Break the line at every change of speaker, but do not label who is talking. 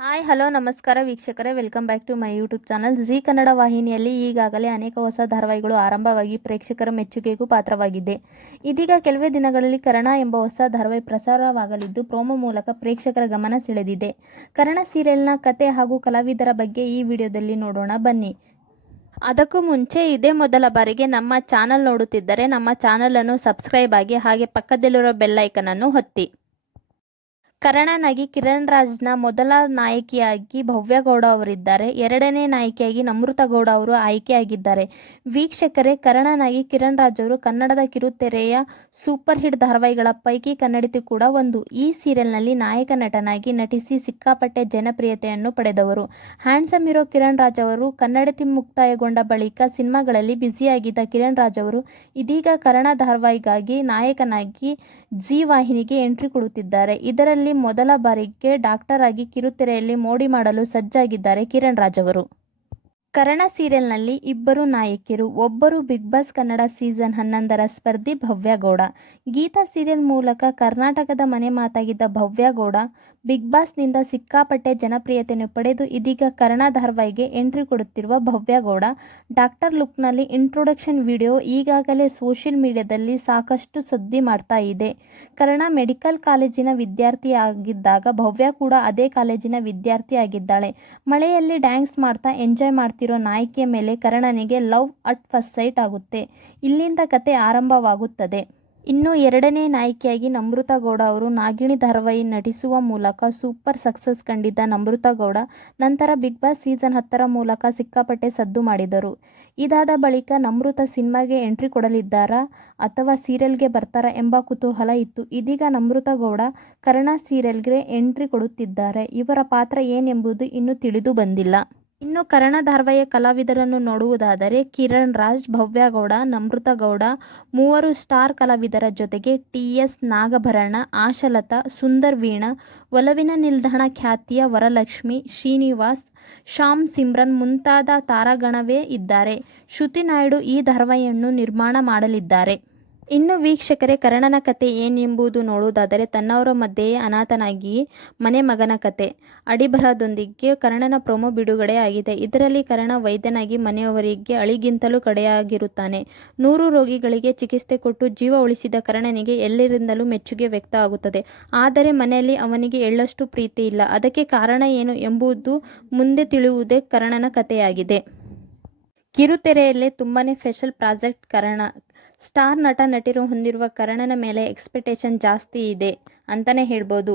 Hi, hello, ನಮಸ್ಕಾರ ವೀಕ್ಷಕರೇ. Welcome back to my YouTube channel Zee Kannada ವಾಹಿನಿಯಲ್ಲಿ ಈಗಾಗಲೇ ಅನೇಕ ಹೊಸ ಧಾರಾವಾಹಿಗಳು ಆರಂಭವಾಗಿ ಪ್ರೇಕ್ಷಕರ ಮೆಚ್ಚುಗೆಗೂ ಪಾತ್ರವಾಗಿದೆ. ಇದೀಗ ಕೆಲವೇ ದಿನಗಳಲ್ಲಿ ಕರಣ ಎಂಬ ಹೊಸ ಧಾರಾವಾಹಿ ಪ್ರಸಾರವಾಗಲಿದ್ದು ಪ್ರೋಮೋ ಮೂಲಕ ಪ್ರೇಕ್ಷಕರ ಗಮನ ಸೆಳೆದಿದೆ. ಕರಣ ಸೀರಿಯಲ್ನ ಕತೆ ಹಾಗೂ ಕಲಾವಿದರ ಬಗ್ಗೆ ಈ ವಿಡಿಯೋದಲ್ಲಿ ನೋಡೋಣ, ಬನ್ನಿ. ಅದಕ್ಕೂ ಮುಂಚೆ ಇದೇ ಮೊದಲ ಬಾರಿಗೆ ನಮ್ಮ ಚಾನಲ್ ನೋಡುತ್ತಿದ್ದರೆ ನಮ್ಮ ಚಾನಲನ್ನು ಸಬ್ಸ್ಕ್ರೈಬ್ ಆಗಿ ಹಾಗೆ ಪಕ್ಕದಲ್ಲಿರೋ ಬೆಲ್ಲೈಕನನ್ನು ಹೊತ್ತಿ ಕರ್ಣನಾಗಿ ಕಿರಣ್ ರಾಜ್ನ ಮೊದಲ ನಾಯಕಿಯಾಗಿ ಭವ್ಯ ಗೌಡ ಅವರಿದ್ದಾರೆ. ಎರಡನೇ ನಾಯಕಿಯಾಗಿ ನಮೃತ ಗೌಡ ಅವರು ಆಯ್ಕೆಯಾಗಿದ್ದಾರೆ. ವೀಕ್ಷಕರೇ, ಕರಣನಾಗಿ ಕಿರಣ್ ರಾಜ್ ಅವರು ಕನ್ನಡದ ಕಿರುತೆರೆಯ ಸೂಪರ್ ಹಿಟ್ ಧಾರಾವಾಹಿಗಳ ಪೈಕಿ ಕನ್ನಡತಿ ಕೂಡ ಒಂದು. ಈ ಸೀರಿಯಲ್ನಲ್ಲಿ ನಾಯಕ ನಟನಾಗಿ ನಟಿಸಿ ಸಿಕ್ಕಾಪಟ್ಟೆ ಜನಪ್ರಿಯತೆಯನ್ನು ಪಡೆದವರು. ಹ್ಯಾಂಡ್ಸಮ್ ಇರೋ ಕಿರಣ್ ರಾಜ್ ಅವರು ಕನ್ನಡತಿ ಮುಕ್ತಾಯಗೊಂಡ ಬಳಿಕ ಸಿನಿಮಾಗಳಲ್ಲಿ ಬ್ಯುಸಿಯಾಗಿದ್ದ ಕಿರಣ್ ರಾಜ್ ಅವರು ಇದೀಗ ಕರಣ ಧಾರಾವಾಹಿಗಾಗಿ ನಾಯಕನಾಗಿ ಜಿ ವಾಹಿನಿಗೆ ಎಂಟ್ರಿ ಕೊಡುತ್ತಿದ್ದಾರೆ. ಇದರಲ್ಲಿ ಮೊದಲ ಬಾರಿಗೆ ಡಾಕ್ಟರ್ ಆಗಿ ಕಿರುತೆರೆಯಲ್ಲಿ ಮೋಡಿ ಮಾಡಲು ಸಜ್ಜಾಗಿದ್ದಾರೆ ಕಿರಣ್ ರಾಜ್ ಅವರು. ಕರ್ಣ ಸೀರಿಯಲ್ನಲ್ಲಿ ಇಬ್ಬರು ನಾಯಕಿಯರು, ಒಬ್ಬರು ಬಿಗ್ ಬಾಸ್ ಕನ್ನಡ ಸೀಸನ್ ಹನ್ನೊಂದರ ಸ್ಪರ್ಧಿ ಭವ್ಯಗೌಡ ಗೀತಾ ಸೀರಿಯಲ್ ಮೂಲಕ ಕರ್ನಾಟಕದ ಮನೆ ಮಾತಾಗಿದ್ದ ಭವ್ಯಗೌಡ ಬಿಗ್ ಬಾಸ್ನಿಂದ ಸಿಕ್ಕಾಪಟ್ಟೆ ಜನಪ್ರಿಯತೆಯನ್ನು ಪಡೆದು ಇದೀಗ ಕರ್ಣ ಧಾರವಾಹಿಗೆ ಎಂಟ್ರಿ ಕೊಡುತ್ತಿರುವ ಭವ್ಯಗೌಡ ಡಾಕ್ಟರ್ ಲುಕ್ನಲ್ಲಿ ಇಂಟ್ರೊಡಕ್ಷನ್ ವಿಡಿಯೋ ಈಗಾಗಲೇ ಸೋಷಿಯಲ್ ಮೀಡಿಯಾದಲ್ಲಿ ಸಾಕಷ್ಟು ಸುದ್ದಿ ಮಾಡ್ತಾ ಇದೆ. ಕರ್ಣ ಮೆಡಿಕಲ್ ಕಾಲೇಜಿನ ವಿದ್ಯಾರ್ಥಿಯಾಗಿದ್ದಾಗ ಭವ್ಯ ಕೂಡ ಅದೇ ಕಾಲೇಜಿನ ವಿದ್ಯಾರ್ಥಿಯಾಗಿದ್ದಾಳೆ. ಮಳೆಯಲ್ಲಿ ಡ್ಯಾನ್ಸ್ ಮಾಡ್ತಾ ಎಂಜಾಯ್ ಮಾಡ್ತಿರೋ ನಾಯಕಿಯ ಮೇಲೆ ಕರ್ಣನಿಗೆ ಲವ್ ಅಟ್ ಫಸ್ಟ್ ಸೈಟ್ ಆಗುತ್ತೆ. ಇಲ್ಲಿಂದ ಕತೆ ಆರಂಭವಾಗುತ್ತದೆ. ಇನ್ನು ಎರಡನೇ ನಾಯಕಿಯಾಗಿ ನಮೃತ ಗೌಡ ಅವರು ನಾಗಿಣಿ ಧಾರಾವಾಹಿ ನಟಿಸುವ ಮೂಲಕ ಸೂಪರ್ ಸಕ್ಸಸ್ ಕಂಡಿದ್ದ ನಮೃತ ಗೌಡ ನಂತರ ಬಿಗ್ ಬಾಸ್ ಸೀಸನ್ ಹತ್ತರ ಮೂಲಕ ಸಿಕ್ಕಾಪಟ್ಟೆ ಸದ್ದು ಮಾಡಿದರು. ಇದಾದ ಬಳಿಕ ನಮೃತ ಸಿನಿಮಾಗೆ ಎಂಟ್ರಿ ಕೊಡಲಿದ್ದಾರಾ ಅಥವಾ ಸೀರಿಯಲ್ಗೆ ಬರ್ತಾರಾ ಎಂಬ ಕುತೂಹಲ ಇತ್ತು. ಇದೀಗ ನಮೃತ ಗೌಡ ಕರ್ಣ ಸೀರಿಯಲ್ಗೆ ಎಂಟ್ರಿ ಕೊಡುತ್ತಿದ್ದಾರೆ. ಇವರ ಪಾತ್ರ ಏನೆಂಬುದು ಇನ್ನೂ ತಿಳಿದು ಬಂದಿಲ್ಲ. ಇನ್ನು ಕರಣ ಧಾರಾವಾಹಿಯ ಕಲಾವಿದರನ್ನು ನೋಡುವುದಾದರೆ ಕಿರಣ್ ರಾಜ್, ಭವ್ಯಗೌಡ ನಮೃತ ಗೌಡ ಮೂವರು ಸ್ಟಾರ್ ಕಲಾವಿದರ ಜೊತೆಗೆ ಟಿ ಎಸ್ ನಾಗಭರಣ, ಆಶಲತಾ, ಸುಂದರ್ ವೀಣಾ, ಒಲವಿನ ನಿಲ್ದಾಣ ಖ್ಯಾತಿಯ ವರಲಕ್ಷ್ಮಿ, ಶ್ರೀನಿವಾಸ್, ಶ್ಯಾಮ್ ಸಿಮ್ರನ್ ಮುಂತಾದ ತಾರಾಗಣವೇ ಇದ್ದಾರೆ. ಶ್ರುತಿ ನಾಯ್ಡು ಈ ಧಾರಾವಾಹಿಯನ್ನು ನಿರ್ಮಾಣ ಮಾಡಲಿದ್ದಾರೆ. ಇನ್ನು ವೀಕ್ಷಕರೇ, ಕರ್ಣನ ಕತೆ ಏನೆಂಬುದು ನೋಡುವುದಾದರೆ ತನ್ನವರ ಮಧ್ಯೆಯೇ ಅನಾಥನಾಗಿ ಮನೆ ಮಗನ ಕತೆ. ಅಡಿಬರಹದೊಂದಿಗೆ ಕರ್ಣನ ಪ್ರೊಮೋ ಬಿಡುಗಡೆ ಆಗಿದೆ. ಇದರಲ್ಲಿ ಕರ್ಣ ವೈದ್ಯನಾಗಿ ಮನೆಯವರಿಗೆ ಅಳಿಗಿಂತಲೂ ಕಡೆಯಾಗಿರುತ್ತಾನೆ. ನೂರು ರೋಗಿಗಳಿಗೆ ಚಿಕಿತ್ಸೆ ಕೊಟ್ಟು ಜೀವ ಉಳಿಸಿದ ಕರ್ಣನಿಗೆ ಎಲ್ಲರಿಂದಲೂ ಮೆಚ್ಚುಗೆ ವ್ಯಕ್ತ ಆಗುತ್ತದೆ. ಆದರೆ ಮನೆಯಲ್ಲಿ ಅವನಿಗೆ ಎಳ್ಳಷ್ಟು ಪ್ರೀತಿ ಇಲ್ಲ. ಅದಕ್ಕೆ ಕಾರಣ ಏನು ಎಂಬುದು ಮುಂದೆ ತಿಳಿಯುವುದೇ ಕರ್ಣನ ಕಥೆಯಾಗಿದೆ ಕಿರುತೆರೆಯಲ್ಲೇ ತುಂಬಾನೇ ಸ್ಪೆಷಲ್ ಪ್ರಾಜೆಕ್ಟ್ ಕರ್ಣ ಸ್ಟಾರ್ ನಟ ನಟಿರು ಹೊಂದಿರುವ ಕರಣನ ಮೇಲೆ ಎಕ್ಸ್ಪೆಕ್ಟೇಷನ್ ಜಾಸ್ತಿ ಇದೆ ಅಂತಲೇ ಹೇಳ್ಬೋದು.